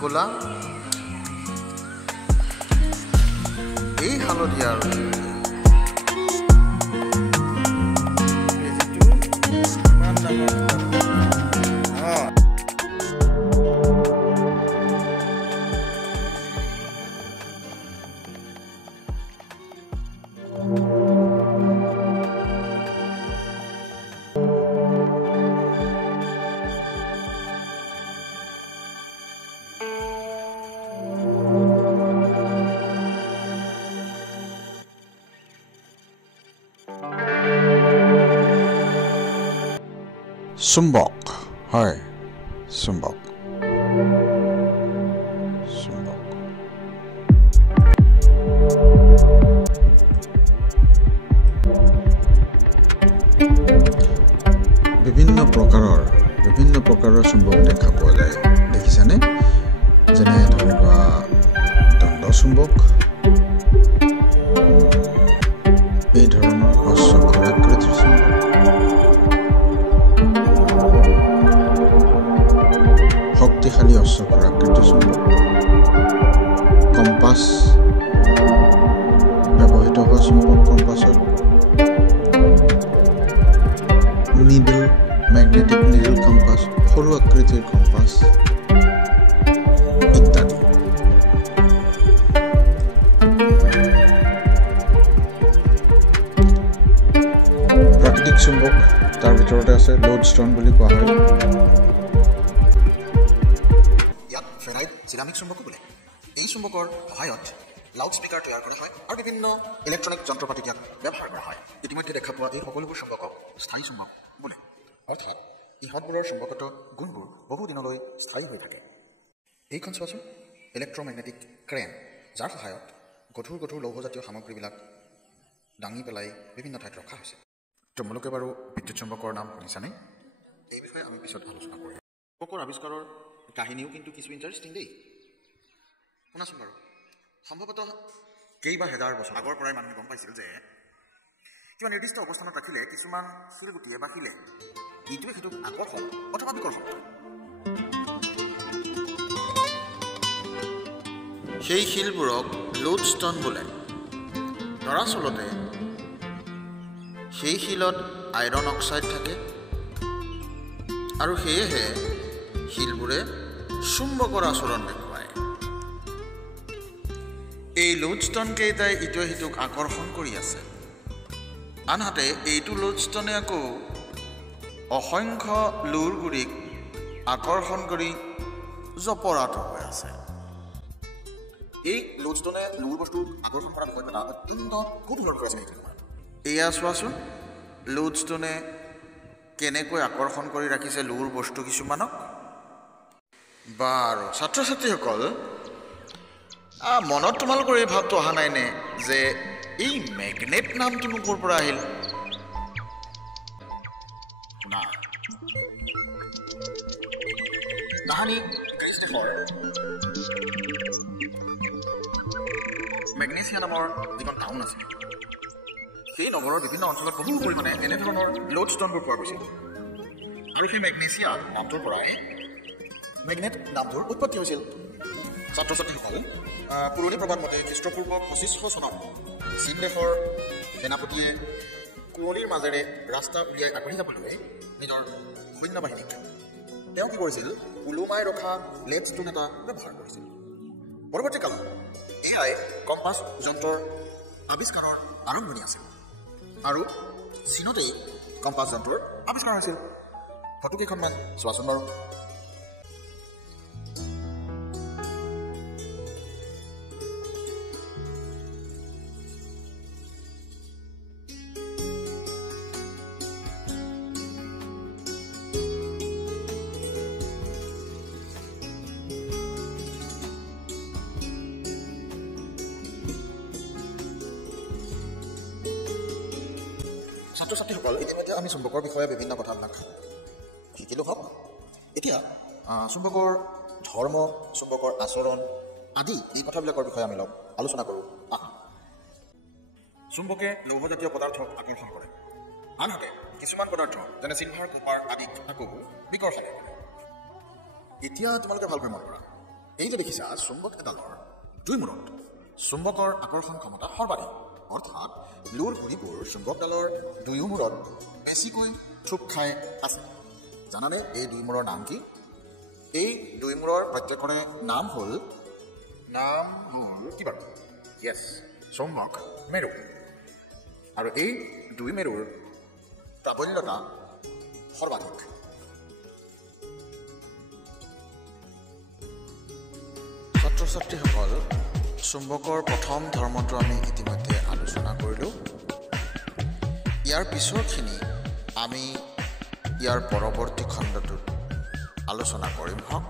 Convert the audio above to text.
ক'লা এই হালধীয়া আৰু ইমান ডাঙৰ চুম্বক হয় চুম্বক চুম্বক বিভিন্ন প্ৰকাৰৰ চুম্বক দেখা পোৱা যায় দেখিছানে যেনে ধৰি লোৱা দণ্ড চুম্বক এই ধৰণৰ অশ্বক্ষুৰাকৃতিৰ চুম্বক শক্তিশালী অশ্বক্ষুৰাকৃতিৰ চুম্বক কম্পাছ ব্যৱহৃত হোৱা চুম্বক কম্পাছত নিডল মেগনেটিক নিডল কম্পাছ সৰু আকৃতিৰ কম্পাছ ইত্যাদি প্ৰাকৃতিক চুম্বক তাৰ ভিতৰতে আছে লোডষ্টন বুলি কোৱা হয় চিৰামিক চুম্বকো বোলে এই চুম্বকৰ সহায়ত লাউড স্পীকাৰ তৈয়াৰ কৰা হয় আৰু বিভিন্ন ইলেক্ট্ৰনিক যন্ত্ৰপাতিত ইয়াক ব্যৱহাৰ কৰা হয় ইতিমধ্যে দেখা পোৱা এই সকলোবোৰ চুম্বকক স্থায়ী চুম্বক বোলে অৰ্থাৎ ইহঁতবোৰৰ চুম্বকগত গুণবোৰ বহু দিনলৈ স্থায়ী হৈ থাকে এইখন চোৱাচোন ইলেক্ট্ৰমেগনেটিক ক্ৰেন যাৰ সহায়ত গধুৰ লৌহজাতীয় সামগ্ৰীবিলাক দাঙি পেলাই বিভিন্ন ঠাইত ৰখা হৈছে তোমালোকে বাৰু বিদ্যুৎ চুম্বকৰ নাম শুনিছানে এই বিষয়ে আমি পিছত আলোচনা কৰিম চুম্বকৰ আৱিষ্কাৰৰ কাহিনীও কিন্তু কিছু ইণ্টাৰেষ্টিং দেই শুনাচোন বাৰু সম্ভৱতঃ কেইবা হেজাৰ বছৰ আগৰ পৰাই মানুহে গম পাইছিল যে কিবা নিৰ্দিষ্ট অৱস্থানত ৰাখিলে কিছুমান শিলগুটিয়ে বা শিলে ইটোৱে সিটোক আকৰ্ষণ অথবা বিকৰ্ষণ সেই শিলবোৰক লোডষ্টন বোলে দৰাচলতে সেই শিলত আইৰণ অক্সাইড থাকে আৰু সেয়েহে শিলবোৰে চুম্বকৰ আচৰণ দেখুৱায় এই লোডষ্টন কেইটাই ইটোৱে সিটোক আকৰ্ষণ কৰি আছে আনহাতে এইটো লোডষ্টনে আকৌ অসংখ্য লুৰগুৰিক আকৰ্ষণ কৰি জপৰাত হৈ আছে এই লোডষ্টনে লুৰ বস্তু আকৰ্ষণ কৰা বিষয়টো অত্যন্ত কৌতূহলৰ পৰা আছে এয়া চোৱাচোন লোডষ্টনে কেনেকৈ আকৰ্ষণ কৰি ৰাখিছে লুৰ বস্তু কিছুমানক বাৰু ছাত্ৰ ছাত্ৰীসকল মনত তোমালোকৰ এই ভাৱটো অহা নাইনে যে এই মেগনেট নামটোনো ক'ৰ পৰা আহিল শুনা তাহানি গ্ৰীচ দেশৰ মেগনেছিয়া নামৰ যিখন টাউন আছে সেই নগৰৰ বিভিন্ন অঞ্চলত বহু পৰিমাণে এনেধৰণৰ লোডষ্টনবোৰ পোৱা গৈছিল আৰু সেই মেগনেছিয়া নামটোৰ পৰাই মেগনেট নামটোৰ উৎপত্তি হৈছিল ছাত্ৰ ছাত্ৰীসকল পুৰণি প্ৰবাদ মতে খ্ৰীষ্টপূৰ্ব 2500 চনত চীন দেশৰ সেনাপতিয়ে কুঁৱলীৰ মাজেৰে ৰাস্তা উলিয়াই আগবাঢ়ি যাবলৈ নিজৰ সৈন্যবাহিনীক তেওঁ কি কৰিছিল ওলোমাই ৰখা লেডষ্টন এটা ব্যৱহাৰ কৰিছিল পৰৱৰ্তী কালত এয়াই কম্পাছ যন্ত্ৰৰ আৱিষ্কাৰৰ আৰম্ভণি আছিল আৰু চীনতেই কম্পাছ যন্ত্ৰৰ আৱিষ্কাৰ হৈছিল ফটোকেইখনমান চোৱাচোন বাৰু ছাত্ৰ ছাত্ৰীসকল ইতিমধ্যে আমি চুম্বকৰ বিষয়ে বিভিন্ন কথাবিলাক শিকিলোঁ হওক এতিয়া চুম্বকৰ ধৰ্ম চুম্বকৰ আচৰণ আদি এই কথাবিলাকৰ বিষয়ে আমি অলপ আলোচনা কৰোঁ চুম্বকে লৌহজাতীয় পদাৰ্থক আকৰ্ষণ কৰে আনহাতে কিছুমান পদাৰ্থ যেনে চিলভাৰ কপাৰ আদিক আকৌ বিকৰ্ষণ কৰে এতিয়া তোমালোকে ভালকৈ মন কৰা এই যে দেখিছা চুম্বক এডালৰ দুই মূৰত চুম্বকৰ আকৰ্ষণ ক্ষমতা সৰ্বাধিক অৰ্থাৎ লোৰ ঘূৰিবোৰ চুম্বকডালৰ দুয়ো মূৰত বেছিকৈ থুপ খাই আছে জানানে এই দুই মূৰৰ নাম কি এই দুই মূৰৰ প্ৰত্যেকৰে নাম হ'ল কি বাৰু য়েছ চুম্বক মেৰু আৰু এই দুই মেৰুৰ প্ৰাবল্যতা সৰ্বাধিক ছাত্ৰ ছাত্ৰীসকল চুম্বকৰ প্ৰথম ধৰ্মটো আমি ইতিমধ্যে আলোচনা কৰিলোঁ ইয়াৰ পিছৰখিনি আমি ইয়াৰ পৰৱৰ্তী খণ্ডটোত আলোচনা কৰিম হওক